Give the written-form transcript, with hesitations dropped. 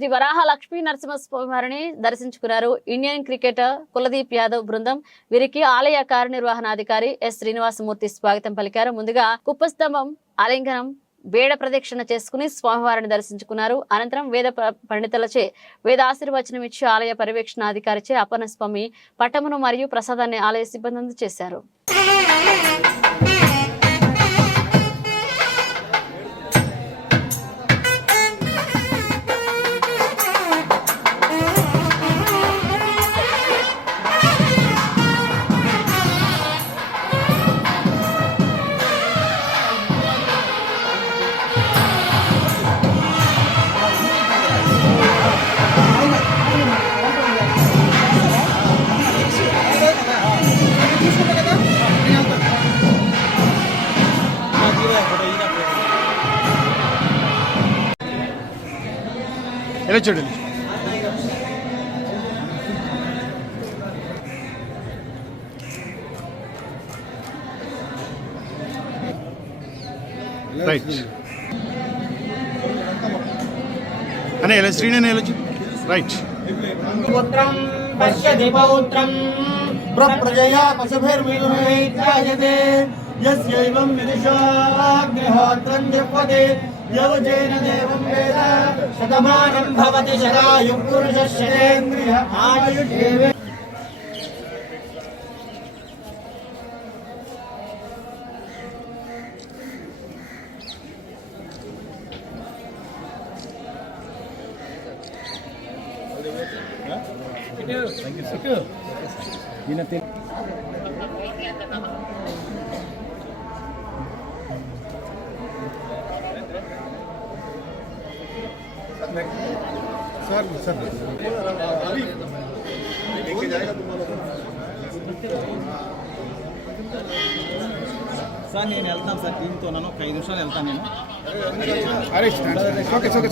శ్రీ వరాహ లక్ష్మీ నరసింహస్వామి వారిని దర్శించుకున్నారు. Indian cricketer Kuldeep Yadav బృందం వీరికి ఆలయ కార్యనిర్వహణాధికారి ఎస్ శ్రీనివాసమూర్తి స్వాగతం పలికారు. ముందుగా కుప్పస్తంభం ఆలింగనం వేద ప్రదక్షిణ చేసుకుని స్వామివారిని దర్శించుకున్నారు. అనంతరం వేద పండితులచే వేదాశీర్వచనం ఇచ్చి ఆలయ పర్యవేక్షణాధికారిచే అప్పన్న స్వామి పట్టమును మరియు ప్రసాదాన్ని ఆలయ సిబ్బంది అందజేశారు. ఎలా చూడండి రైట్ అనే ఎలా శ్రీనే ఎలా రైట్ పుత్రం పశ్యతి పౌత్రం ప్రజయా పశుభిర్వినుహైత్యాయతే యస్యైవం విదిశాగ్నిహోత్రం జపతే యవజేన దేవం వేద శతమానం భవతి శతాయుః పురుషస్యేంద్రియ ఆయుష్యేవ. సార్ నేను వెళ్తాను సార్ టీంతో, నన్ను ఒక 5 నిమిషాలు వెళ్తాను నేను. అరే ఓకే ఓకే